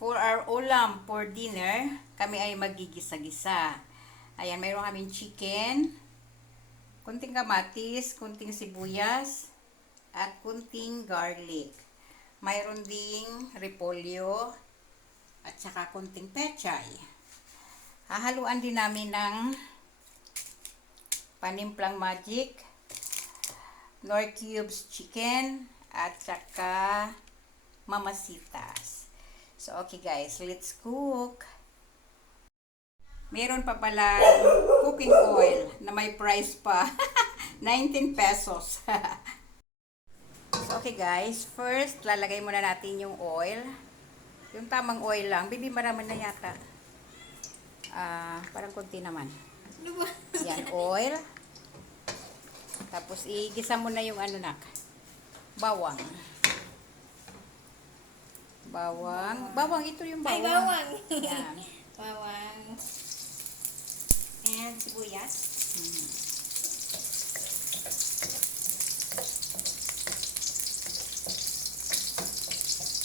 For our ulam for dinner, kami ay magigisa-gisa. Ayan, mayroon kaming chicken, kunting kamatis, kunting sibuyas, at kunting garlic. Mayroon ding repolyo, at saka kunting pechay. Hahaluan din namin ng panimplang magic, nor cubes chicken, at saka mamasitas. So, okay guys, let's cook. Meron pa pala cooking oil na may price pa. 19 pesos. so, okay guys, first, lalagay muna natin yung oil. Yung tamang oil lang. Bibi, marami na yata. Ah, parang konti naman. Yan, oil. Tapos, igisa mo na yung ano nak. Bawang. Bawang. Bawang, ito yung Ay, bawang. bawang. Yan. bawang. And sibuyas.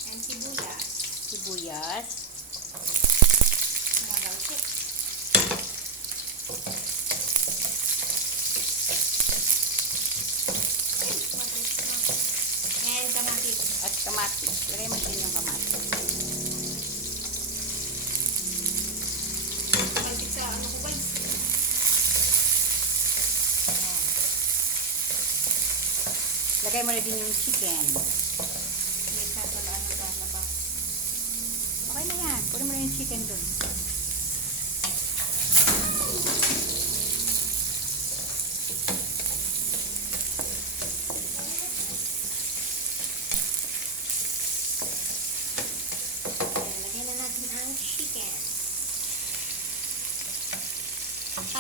And sibuyas. Sibuyas. Mga galsik. Ay, matalsik na. And kamatis. At kamatis. Lagay mo din yung kamatis. Matalsik sa ano ko guys. Lagay mo na din yung chicken. Wait na pala ano ba. Okay na yan. Kunin mo na yung chicken dun.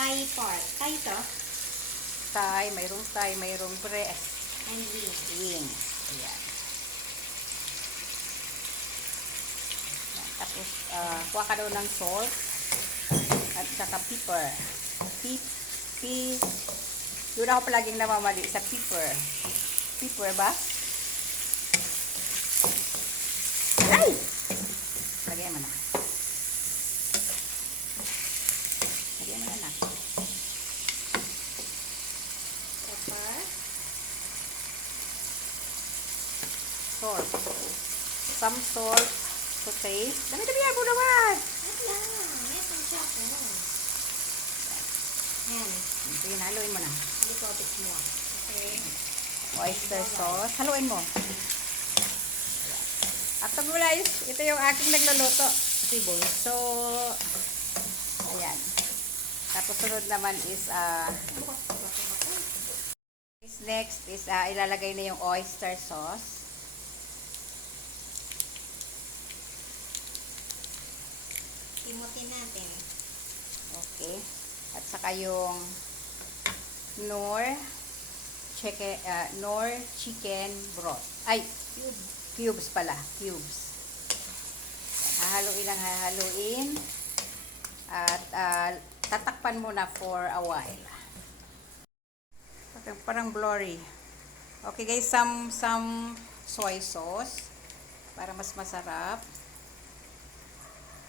Thai part. Thai to. Thai, mayroong Thai, mayroong breast. And wing. Wings. Ayan. Ayan. Tapos, uh, kuha ka daw ng salt. At saka pepper. Pip, pip. Doon ako palaging namamali sa pepper. Pepper ba? Ay! Lagyan mo na. Lagyan mo na na. Pepper. Salt. Some salt to taste. Dami-dami yan ako. Ayan. Sige, haluin mo na. Halikopit mo. Okay. Oyster sauce. Haluin mo. At guys, ito yung aking nagluluto. Si So, ayan. Tapos sunod naman is, ah, is next is, ah, ilalagay na yung oyster sauce. Timutin natin. Okay. At saka yung nor chicken, ah, nor chicken broth. Ay, Cube. Cubes pala. Cubes. Hahaluin lang hahaluin. At ah, tatakpan muna for a while. Okay, parang blurry. Okay guys, some, some soy sauce. Para mas masarap.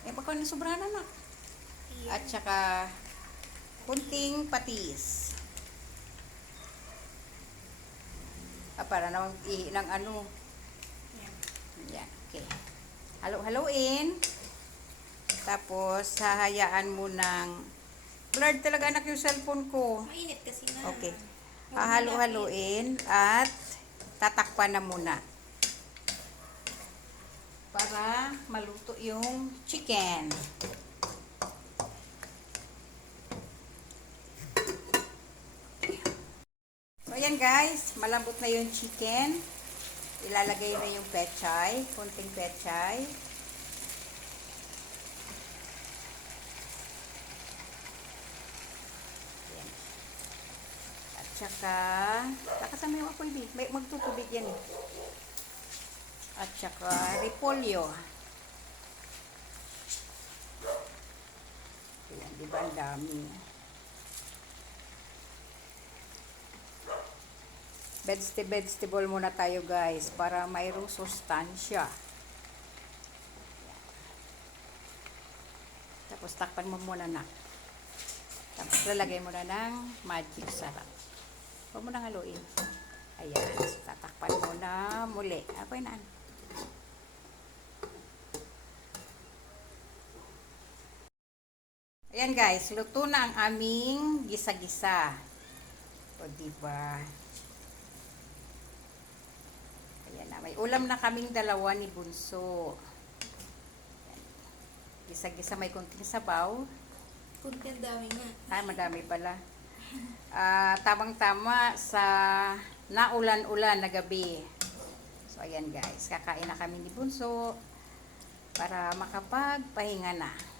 Eh, baka na sobrahan na na. At saka, kunting patis. Ah, para naman i ng ano, yan, okay. Halo-haloin. Tapos, hahayaan mo ng... Blurred talaga anak yung cellphone ko. Mainit kasi na. Okay. Hahalo-haloin at tatakpan na muna. Para maluto yung chicken. So, ayan guys. Malambot na yung chicken. Ilalagay na yung pechay. Kunting pechay. At saka, kakasama yung apoy. May magtutubig yan eh. At saka, repolyo. Ayan, di ba ang dami. Vegetable, vegetable muna tayo guys para mayroong sustansya. Tapos takpan mo muna na. Tapos lalagay mo na ng magic sarap. Huwag mo nang haluin. Ayan. Tatakpan mo na muli. Ako yun na. Ayan guys, luto na ang aming gisa-gisa. O diba? Ayan na, may ulam na kaming dalawa ni Bunso. Gisa-gisa may kunting sabaw. Kunti ang dami nga. Ah, madami pala. Ah, tamang-tama sa naulan-ulan na gabi. So, ayan guys, kakain na kami ni Bunso para makapagpahinga na.